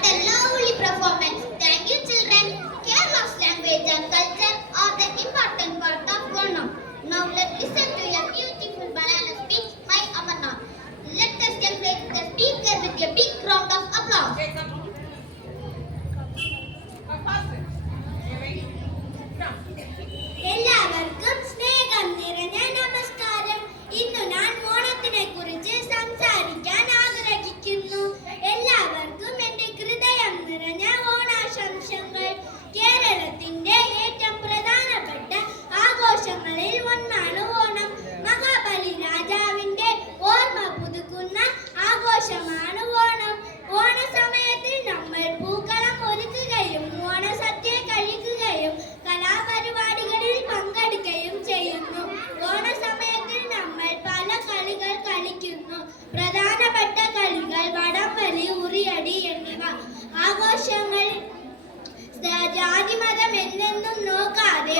What a lovely performance. Thank you, children. Kerala's language and culture are the important part of Onam. Now let's listen to a beautiful banana speech by Amarnath. Let us celebrate the speaker with a big round of applause. എല്ലാവർക്കും സ്നേഹം നിറഞ്ഞ നമസ്കാരം. ഇന്ന് ഞാൻ ഓണത്തിനെ കുറിച്ച് സംസാരിക്കാൻ ആഗ്രഹിക്കുന്നു. എല്ലാവർക്കും എന്റെ ഹൃദയം നിറഞ്ഞ ഓണാശംസകൾ. കേരളത്തിന്റെ ഏറ്റവും പ്രധാനപ്പെട്ട ആഘോഷങ്ങളിൽ ഒന്നാണ് ഓണം. മഹാബലി രാജാവിന്റെ ഓർമ്മ പുതുക്കുന്ന ആഘോഷമാണ് ഓണം. ഓണസമയത്തിൽ നമ്മൾ പൂക്കളം ഒരുക്കുകയും ഓണസദ്യ കഴിക്കുകയും കലാപരിപാടികളിൽ പങ്കെടുക്കുകയും ചെയ്യുന്നു. ഓണസമയത്തിൽ നമ്മൾ പല കളികൾ കളിക്കുന്നു. പ്രധാനപ്പെട്ട കളികൾ വടംവലി, ഉറിയടി എന്നിവ. ആഘോഷങ്ങൾ ജാതിമതം എന്നെന്നും നോക്കാതെ